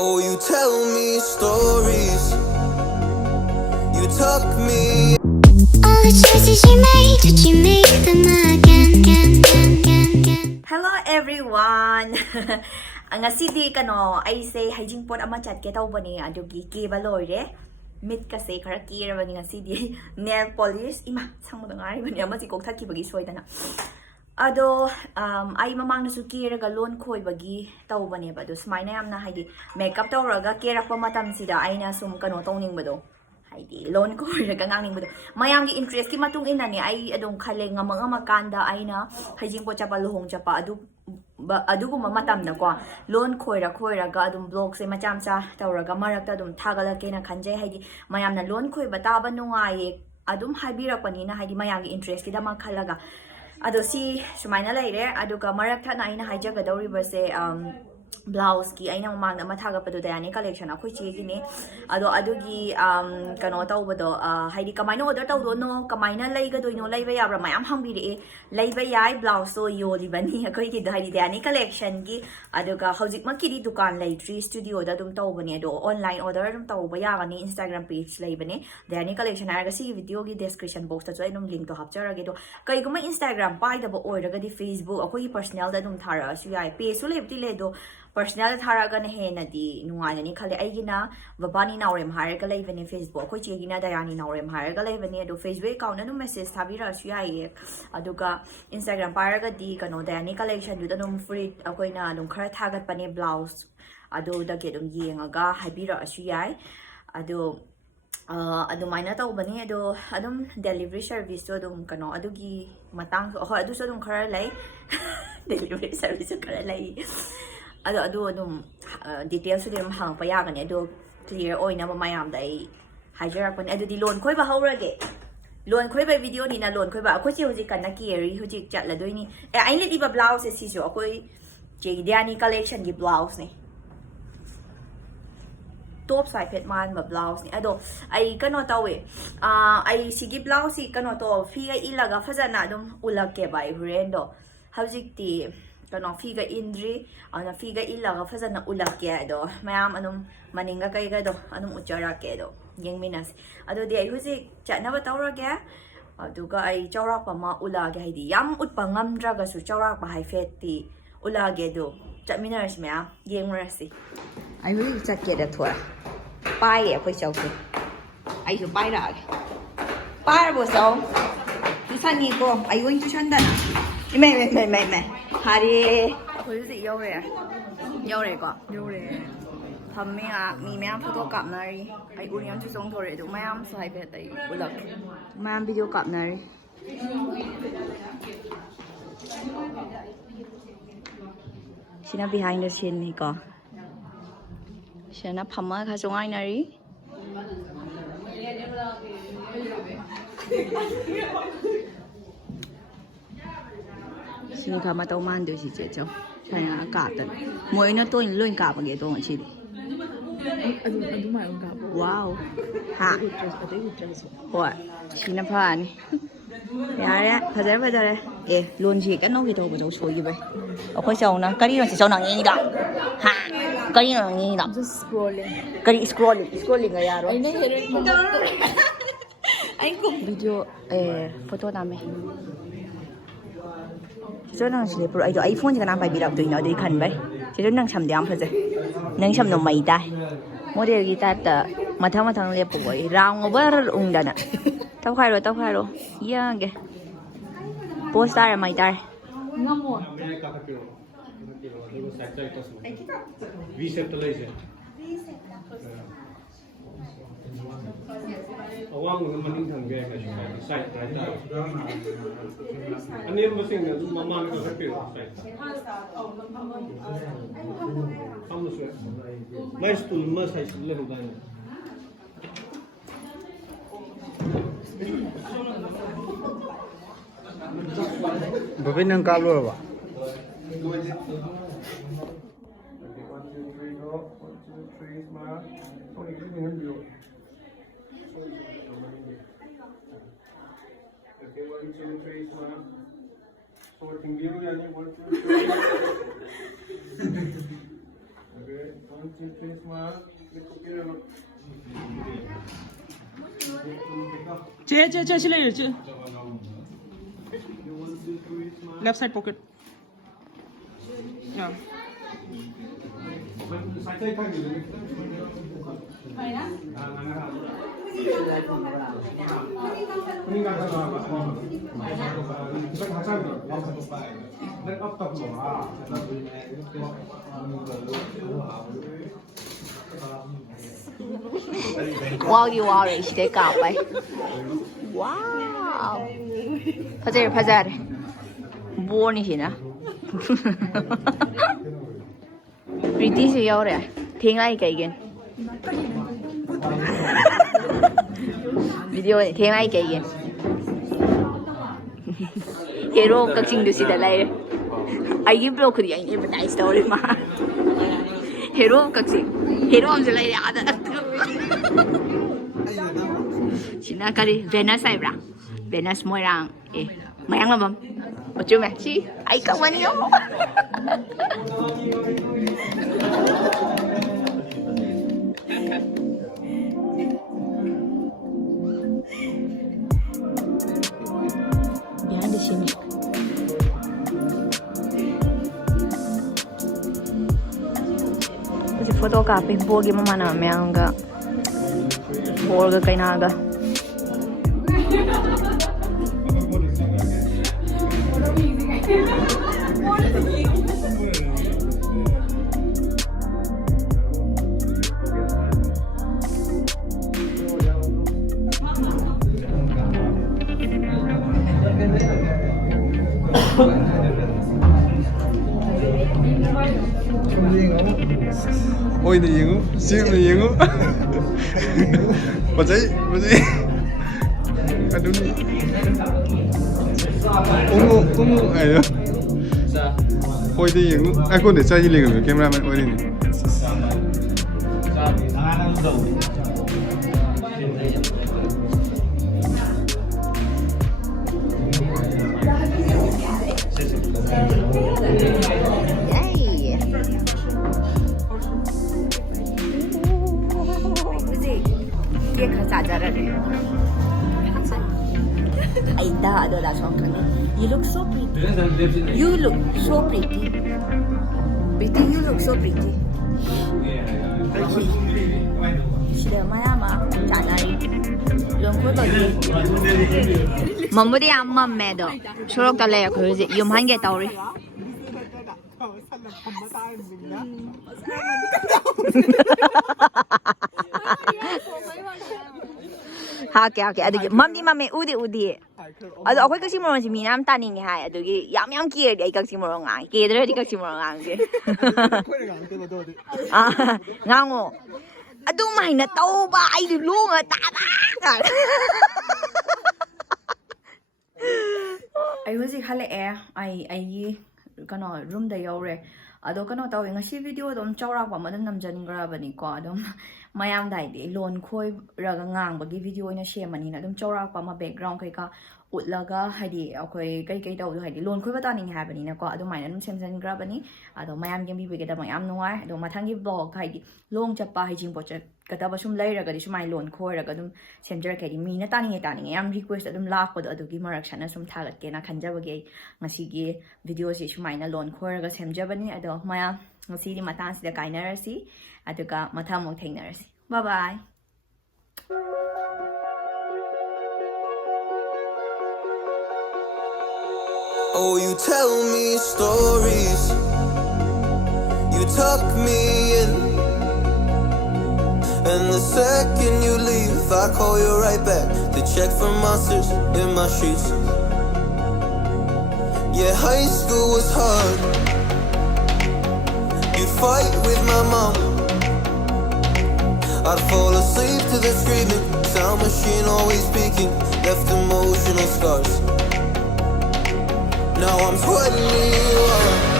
Oh, you tell me stories. You tuck me. All the choices you made, did you make them again? Hello everyone! Ngasidi kano ay say Heijingpot ama chat ke tawbani adugi keba loire. Mid kasi khara kirabani ngasidi nail polish ima sangmo ngari bani ama si kokthaki bagi soidana. Ado ay mamang nasu kiraga lon khoi bagi tawbani ba do smaina yamna haidi makeup tawraga kirakpa matam sida aina sum kano tawning bado. Haidi lon ko raga ngangning bado mayam gi interest ki matung ina ni ay adong khale ngamang amakanda aina Heijingpot chapa lohong chapa aduguma matam na ko lon khoiraga adum blog se macham cha tawraga marakta adum thagala kena khanjai haidi mayam na lon khoi bataba nungai adum haibirakpani na haidi mayam gi interest ki dama khalaga ado si sumaina laire aduga marakta na aina haijaga dawri base blouse ki aina mamang na mathaga padu dayani collection akhoi chi gi ne ado adugi kano tawbado haidi kamaina order tawdo no kamaina leiga doino leiba yabra mayam hambiri leiba yai blouse so yoli bani akhoi ki haidi dayani collection gi aduga hojik makki di dukan leitri studio da dum tawbani ado online order dum tawba yagani instagram page leibane dayani collection araga si video gi description box ta chai dum link to hapcharage do kai guma instagram pai da bo oiraga di facebook akhoi personal da dum thara su yai page su lebti le do personal tharaga na he na di nuanga ni khale aigina Vabani naurem haraga leivani facebook akhoi chegina dayani naurem haraga leivani ado facebook account na message thabira su yai aduga instagram paraga di kano dayani collection du da dum free akhoi na dum khara thagat pane blouse ado da ge dum yengaga habira su yai ado adumaina tawbani ado adum delivery service to adum kano adugi matang ho adu so dum khara lai delivery service khara lai ado details su dem hang pa yagani ado clear oina ba mayam dai hajarakpani ado di lon khoi ba haurage lon khoi ba video ni na lon khoi ba akhoi chi hoji kana kiri hoji chatla doini ai le di ba blouse si jo akhoi je diani collection gi blouse ni top side pet man ba blouse ni ado ai kano tawe ai sigi blouse si kano to fi ga ilaga fajana dum ulake bai hurendo hojik ti kano figa indri ana figa ilaga fazana ulake do mayam anum maninga kai ga do anum uchara ke do yengminas ado di ai huji chana ba tawrage aduga ai chawrak pa ma ulage haidi yam utpa ngamdra ga su chawrak pa hai feti ulage do chaminas me yengrasi ai huji chakke da thora pai e khoi chawke ai su pai ra pai bo so tu sani ko ai going to chandana me hari akhoi si yore ko yore thamminga mi mayam photo kapnari ai uniam chu song thore do mayam sai be tai ulak mayam video kapnari sina behind the scene ni ko sina phamma kha songai nari sini kama tau man do si che cho saya ka tan moi na to loin ka ba ge to chi adu mai un ka wow ha ho sina pha ni ya re phajare e lon ji ka no gi to ba do so yi bai akhoi chau na kari no si chau na ngi da ha kari no ngi da scrolling ga ya ro ai nei here ai kum video photo na me cho nang sile pro ai do iphone ji kana bai bi rak to ino dei khan bai che do nang sam diam phaje nang sam no mai dai model gi ta ta mathang le pu bai rang over ung dana tau khai ro ya ge poster mai dai ngamo awang ng maning thangge ka siya site right now anim mo sing na mamang ko sa pil site kamu sure mais tul mas hay sila hugan Babin ng kablo ba? 1 2 3 go 1 2 3 smile only giving him you okay 1 2 3 smile sorting view yani 1 2 3 okay 1 two, three, smile. 제 left side pocket. Yeah. Wow, you are a stick up. Wow. Pazar. Born here. Pretty see your thing like again. Video thing like again. Hero Kakchinglon see the light. I give broke the advertised story. Hero Kakchinglon. Hero on the light. Sinakari Venus Ibra. Venus Moirang. Mayang mabam. What you mean? See, I come on you. Behind the scene. Kasi photo copy pogi mo mana mayanga. Borga kainaga. Ôi thì gì ngủ, siêu là gì ngủ. Bà thấy. Anh đúng đi. Ung ấy đó. Ôi thì gì ngủ. Anh con để chơi gì liền rồi, cameraman ôi đi. You look so pretty. You look so pretty. Pretty, you look so pretty. Sila mayama, janari. Lungko lagi. Mamudi amma medo. Chorok talaya kuzi. Yumhan get tauri. Okay. Adugi, mami, udi. Ado ako Kakchinglon si Minam taning ni hai. Adugi, yam kier di Kakchinglon ngang. Kier di Kakchinglon ngang di. Ngango. Ado may na tao ba ay lulung tata. Ay wasi khale ay kano room da yore. Ado kano tawing ngasi video dom chawrak pa madan namjan grabani ko adom mayam dai di lon khoi raga ngang bagi video ina share mani na dom chawrak pa ma background kai ka utlaga haidi akoi kai taw haidi lon khoi bata ning habani na ko ado mai na dom semjan grabani ado mayam gem bi be da mayam nuai ado mathangi vlog haidi long chapa Heijingpot kata basum lai raga di sumai lon khoi raga dom semjar kai di mi na taning yam request adom lak pod ado gi marak shana sum thagat ke na khanja bagi ngasi gi video si sumai na lon khoi raga semjabani ado maya ngasi di matang sida kainarasi aduga mathamo thainarasi. Bye bye. Oh, you tell me stories, you tuck me in, and the second you leave I call you right back to check for monsters in my streets. Yeah, high school was hard. You'd fight with my mom, I'd fall asleep to the screaming, sound machine always speaking, left emotional scars. Now I'm 21.